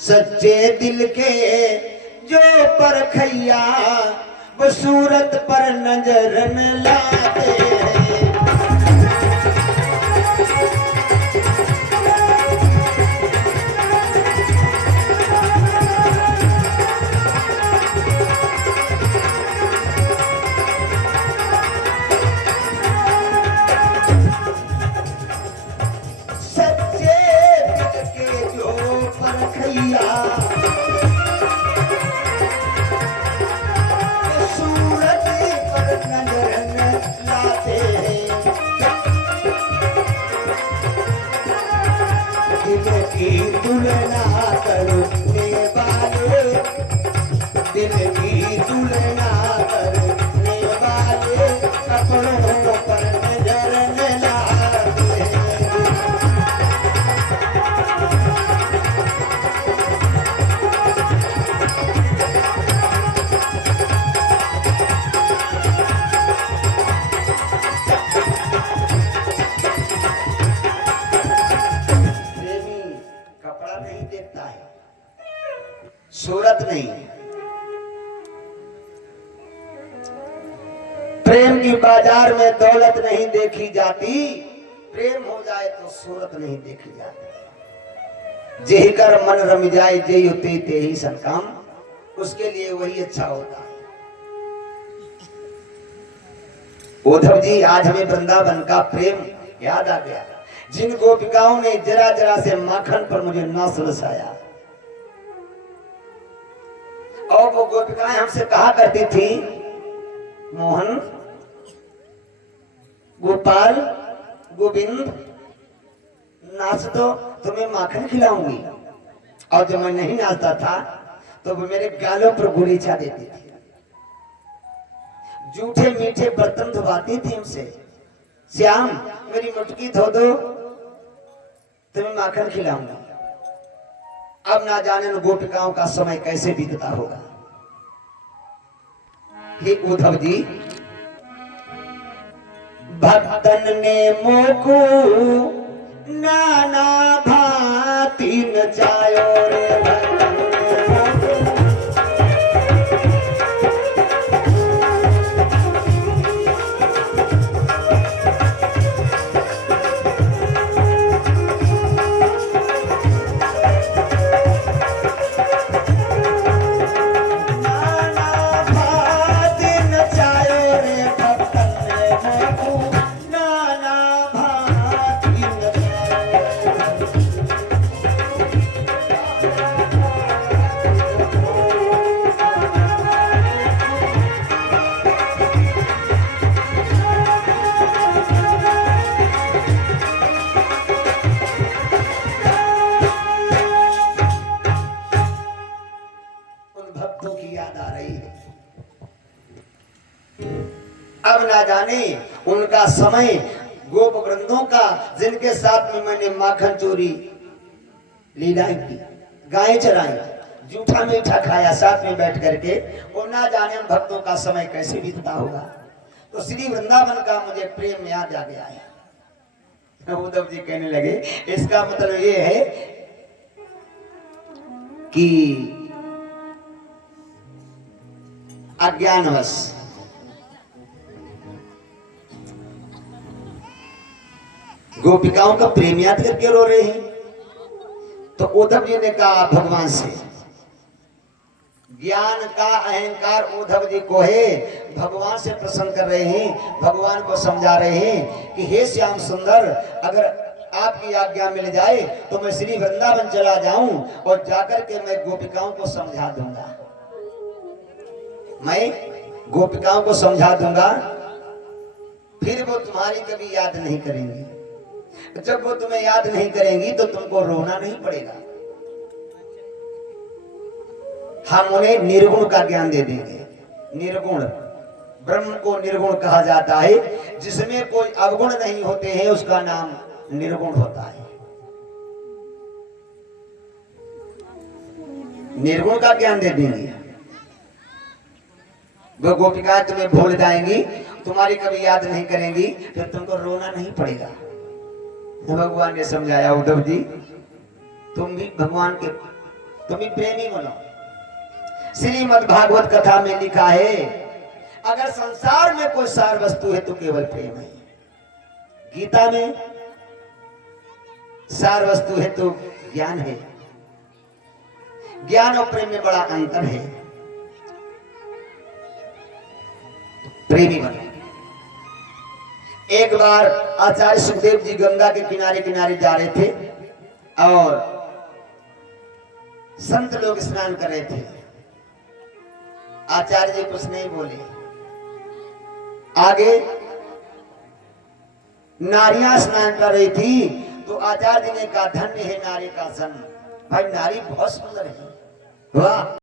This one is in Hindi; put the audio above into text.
सच्चे दिल के जो परखैया वो सूरत पर नजर न लाते हैं। सच्चे दिल के जो परखैया सूरत पर नजर न लाते हैं। दिल की तुलना करने वाले, दिल की तुलना करने वाले कपड़ों पर नजर न लाते हैं। कपड़ा नहीं देखता है, सूरत नहीं। प्रेम की बाजार में दौलत नहीं देखी जाती, प्रेम हो जाए तो सूरत नहीं देखी जाती। जेहि कर मन रम जाए जेहि उते तेहि सन काम, उसके लिए वही अच्छा होता है। उद्धव जी, आज हमें वृंदावन का प्रेम याद आ गया। जिन गोपिकाओं ने जरा जरा से माखन पर मुझे नास रसाया, और वो गोपिकाएं हमसे कहा करती थी, मोहन, गोपाल, गोविंद, नाच दो, तुम्हें माखन खिलाऊंगी। और जब मैं नहीं नाचता था तो वो मेरे गालों पर गोली छा देती थी। जूठे मीठे बर्तन धुवाती थी हमसे, श्याम मेरी मुटकी धो दो, तुम्हें माखन खिलाऊंगा। अब ना जाने गोपिकाओं का समय कैसे बीतता होगा। हे उद्धव जी, भक्तन ने मोको नाना भांति नचायो रे, भक्तन ने मोको। अब ना जाने उनका समय गोप वृंदों का, जिनके साथ में मैंने माखन चोरी लीलाएं की, गायें चराई, जूठा मीठा खाया साथ में बैठ करके, और ना जाने उन भक्तों का समय कैसे बीतता होगा। तो श्री वृंदावन का मुझे प्रेम याद आ गया है। उद्धव जी कहने लगे, इसका मतलब ये है कि अज्ञानवश गोपिकाओं का प्रेम याद करके रो रहे हैं। तो उद्धव जी ने कहा भगवान से, ज्ञान का अहंकार उद्धव जी को है, भगवान से प्रसन्न कर रहे हैं, भगवान को समझा रहे हैं कि हे श्याम सुंदर, अगर आपकी आज्ञा मिल जाए तो मैं श्री वृंदावन चला जाऊं और जाकर के मैं गोपिकाओं को समझा दूंगा, मैं गोपिकाओं को समझा दूंगा, फिर वो तुम्हारी कभी याद नहीं करेंगी। जब वो तुम्हें याद नहीं करेंगी तो तुमको रोना नहीं पड़ेगा। हम उन्हें निर्गुण का ज्ञान दे देंगे। निर्गुण, ब्रह्म को निर्गुण कहा जाता है, जिसमें कोई अवगुण नहीं होते हैं उसका नाम निर्गुण होता है। निर्गुण का ज्ञान दे देंगे। वो गोपिकाएं तुम्हें भूल जाएंगी, तुम्हारी कभी याद नहीं करेंगी, फिर तुमको रोना नहीं पड़ेगा। भगवान ने समझाया, उद्धव जी तुम भी भगवान के तुम भी प्रेमी बनो। श्रीमद् भागवत कथा में लिखा है अगर संसार में कोई सार वस्तु है तो केवल प्रेम है। गीता में सार वस्तु है तो ज्ञान है। ज्ञान और प्रेम में बड़ा अंतर है। प्रेमी बनो। एक बार आचार्य सुखदेव जी गंगा के किनारे किनारे जा रहे थे और संत लोग स्नान कर रहे थे। आचार्य जी कुछ नहीं बोले। आगे नारियां स्नान कर रही थी तो आचार्य जी ने कहा धन्य है नारी का सन। भाई नारी बहुत सुंदर है। वाह।